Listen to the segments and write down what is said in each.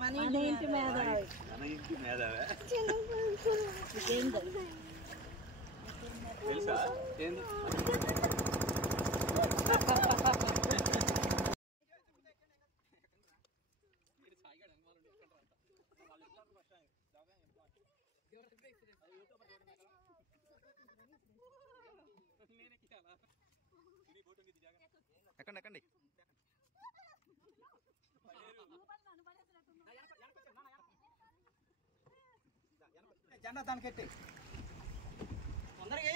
మన ఇంటి మేధావి. తెలుసా ఎక్కండి జెండా దానికెట్టి తొందరగా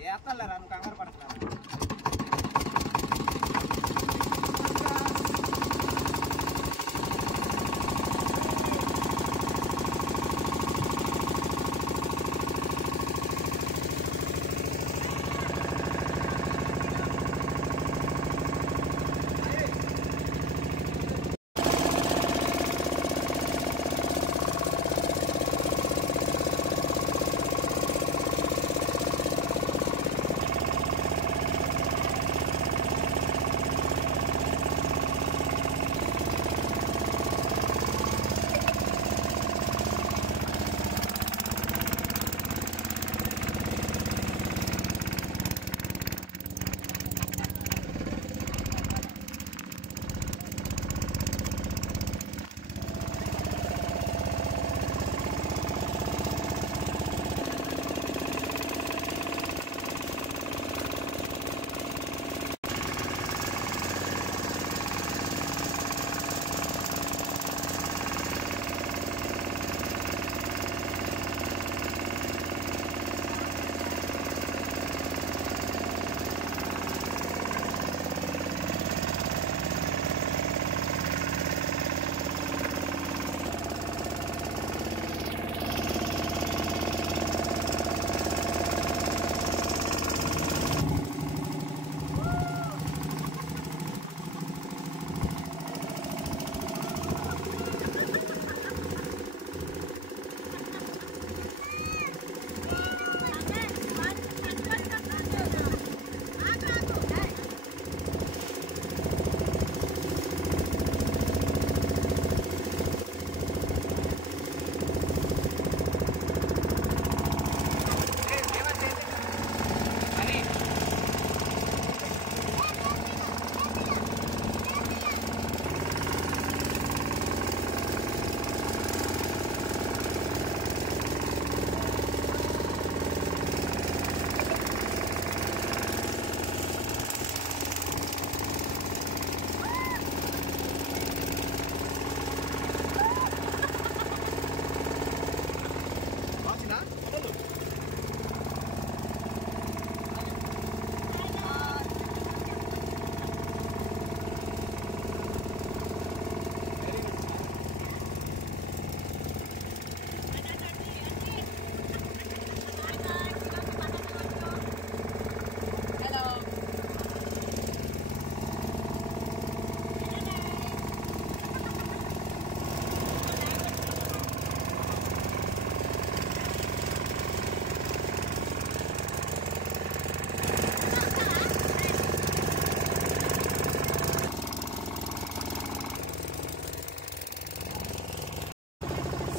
చేస్తారా నువ్వు కంగారు పడతా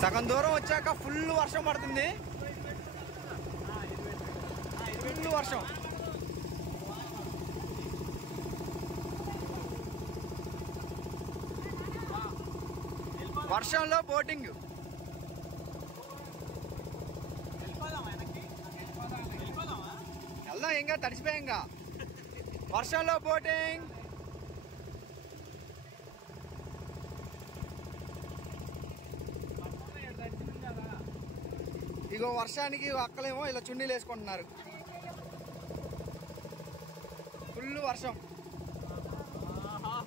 సగం దూరం వచ్చాక ఫుల్ వర్షం పడుతుంది. ఫుల్ వర్షం. వర్షంలో బోటింగ్. వెళ్దాం ఇంకా తడిసిపోయాంగా. వర్షంలో బోటింగ్. ఇగో వర్షానికి అక్కలేమో ఇలా చున్నీలు వేసుకుంటున్నారు. ఫుల్ వర్షం.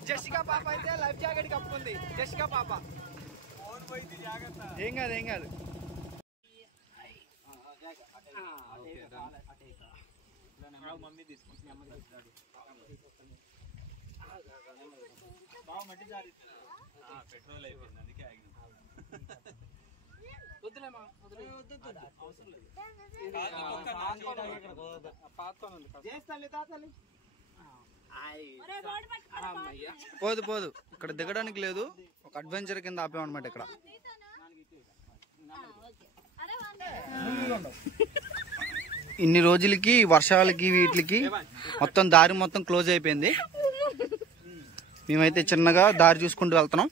జెసికా పాప అయితే లైఫ్ జాకెట్ కప్పుకుంది. జెసికా పాప ఏం కాదు ఏం కాదు. మమ్మీ తీసుకుంటుంది. పెట్రోల్ అయిపోయింది అందుకే ఆగిన. చేస్తాను తాతలి పోదు పోదు, ఇక్కడ దిగడానికి లేదు, ఒక అడ్వెంచర్ కింద ఆపామన్నమాట. ఇక్కడ ఇన్ని రోజులకి వర్షాలకి వీటికి మొత్తం దారి మొత్తం క్లోజ్ అయిపోయింది. మేమైతే చిన్నగా దారి చూసుకుంటూ వెళ్తున్నాం.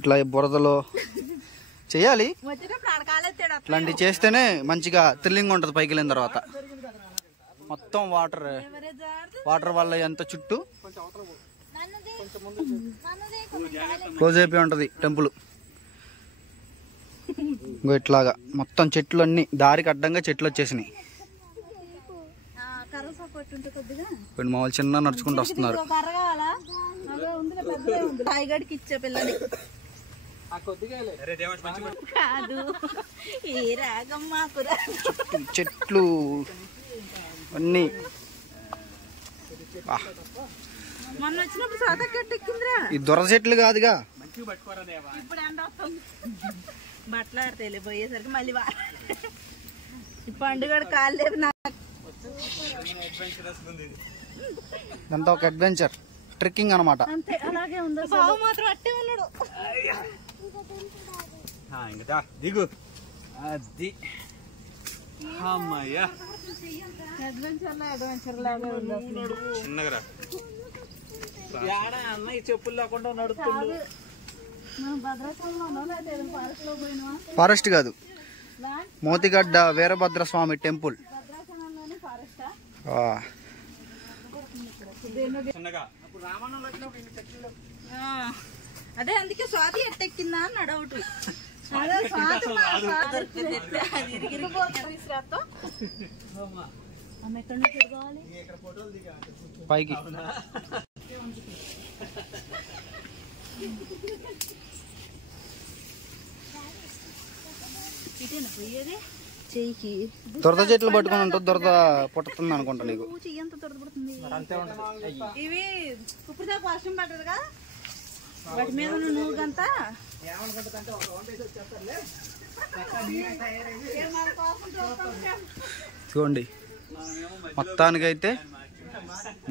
ఇట్లా బురదలో చెయ్యాలి, ఇట్లాంటివి చేస్తేనే మంచిగా థ్రిల్లింగ్ ఉంటుంది. పైకి వెళ్ళిన తర్వాత మొత్తం వాటర్ వల్ల ఎంత చుట్టూ క్లోజ్ అయిపోయి ఉంటది టెంపుల్. ఇంకో ఇట్లాగా మొత్తం చెట్లు అన్ని దారికి అడ్డంగా చెట్లు వచ్చేసినాయి. మామూలు చిన్న నడుచుకుంటూ వస్తున్నారు. చెట్లు అన్ని ఈ దొర చెట్లు కాదుగా. బట్టలు ఆడితే పోయేసరికి మళ్ళీ ఈ పండుగ కాలేదు నాకు. ఇదంతా ఒక అడ్వెంచర్ ట్రెక్కింగ్ అనమాట. అంతే, అలాగే ఉంది. బావు మాత్రం అట్టే ఉన్నాడు. ఇంకా దిగు. అది అమ్మయ్యా, అడ్వెంచర్ లాగా ఉంది. చిన్నగా అన్న ఈ చెప్పులు లేకుండా నడుస్తుంది. ఫారెస్ట్ కాదు, మోతిగడ్డ వీరభద్రస్వామి టెంపుల్. అదే అందుకే స్వాతి ఎట్టెక్కిందా అని డౌట్. పైకి దొరద చెట్లు పట్టుకుని ఉంటుంది, దొరద పుట్టుతుంది అనుకుంటా నీకు. ఇవి ఇప్పుడు దాకా వర్షం పట్టదుగా, వాటి మీద నువ్వుగంతా చూడండి. మొత్తానికైతే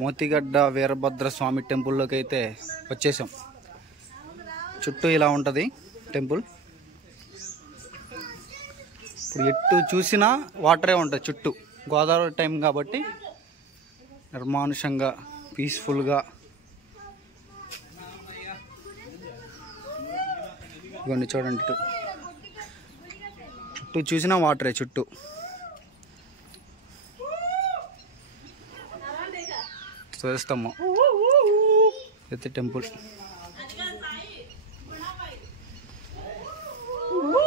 మోతిగడ్డ వీరభద్రస్వామి టెంపుల్లోకి అయితే వచ్చేసాం. చుట్టూ ఇలా ఉంటుంది టెంపుల్. ఇప్పుడు ఎటు చూసినా వాటరే ఉంటుంది చుట్టూ. గోదావరి టైం కాబట్టి నిర్మానుషంగా పీస్ఫుల్గా. ఇవన్నీ చూడండి, చుట్టూ చూసినా వాటరే చుట్టూ. చూస్తాము అయితే టెంపుల్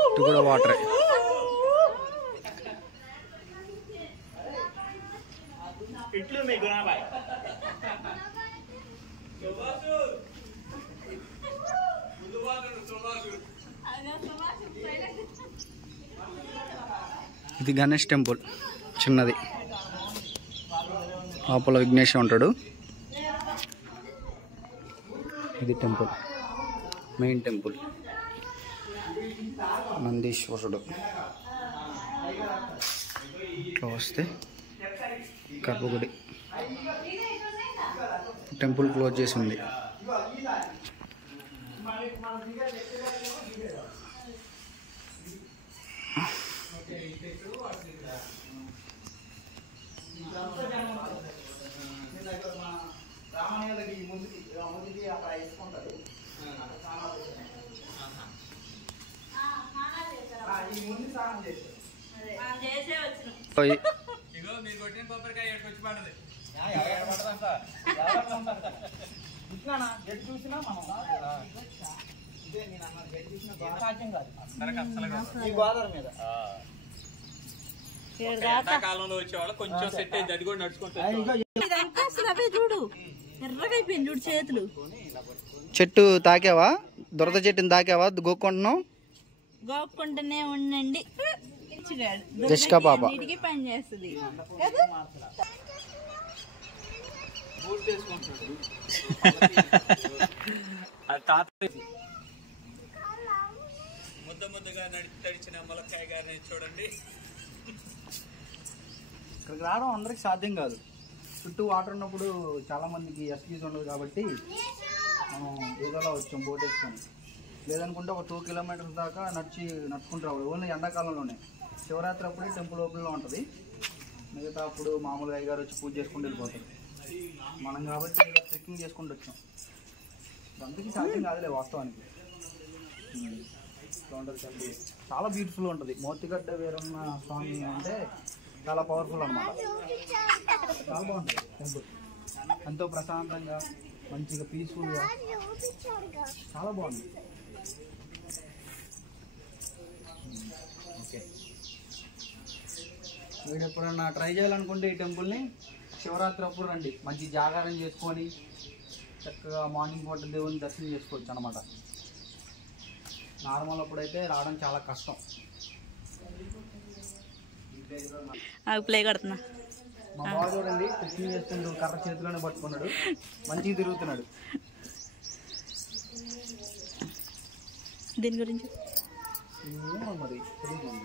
ఇటు కూడా వాటరే. ఇది గణేష్ టెంపుల్ చిన్నది, లోపల విఘ్నేష్ ఉంటాడు. ఇది టెంపుల్, మెయిన్ టెంపుల్ నందీశ్వరుడు. ఇట్లా వస్తే గర్భగుడి. టెంపుల్ క్లోజ్ చేసి ఉంది. కాలంలో వచ్చేవాళ్ళు కొంచెం సెట్ అయింది, అది కూడా నడుచుకుంటారు. చూడు ఎర్రగైపోయింది, చూడు చేతులు. చెట్టు తాకావా? దొరద చెట్టుని తాకావా? గోక్కుంటున్నావు? గోక్కుంటూనే ఉండండి. జస్కా పాప పని చేస్తుంది. ముద్దగా తడిచిన ములక్కాయ గారిని చూడండి. ఇక్కడికి రావడం అందరికి సాధ్యం కాదు. చుట్టూ వాటర్ ఉన్నప్పుడు చాలా మందికి ఎక్స్క్యూజ్ ఉండదు కాబట్టి మనం ఏదోలా వచ్చాం బోట్ వేసుకొని. లేదనుకుంటే ఒక 2 కిలోమీటర్స్ దాకా నడుచుకుంటూ రావాలి. ఓన్లీ ఎండాకాలంలోనే. శివరాత్రి అప్పుడే టెంపుల్ ఓపెన్లో ఉంటుంది. మిగతా అప్పుడు మామూలుగా అయ్యగారు వచ్చి పూజ చేసుకుంటూ వెళ్ళిపోతారు. మనం కాబట్టి ట్రెక్కింగ్ చేసుకుంటూ వచ్చాం. అందుకే స్టార్టింగ్ కాదులే వాస్తవానికి. ఉంటుంది చాలా బ్యూటిఫుల్ ఉంటుంది. మోతిగడ్డ వీరన్న స్వామి అంటే చాలా పవర్ఫుల్ అన్నమాట. చాలా బాగుంటుంది టెంపుల్. ఎంతో ప్రశాంతంగా మంచిగా పీస్ఫుల్గా చాలా బాగుంది. ఓకే, మీరు ఎప్పుడన్నా ట్రై చేయాలనుకుంటే ఈ టెంపుల్ని శివరాత్రి అప్పుడు రండి. మంచి జాగారం చేసుకొని చక్కగా మార్నింగ్ పూట దేవుని దర్శనం చేసుకోవచ్చు అన్నమాట. నార్మల్ అప్పుడైతే రావడం చాలా కష్టం. ప్లే కడుతున్నా. మా బావ చూడండి ట్రెక్కింగ్ చేస్తుంటూ కర్ర చేతిలోనే పట్టుకున్నాడు, మంచిగా తిరుగుతున్నాడు. దీని గురించి మరి తెలియదు.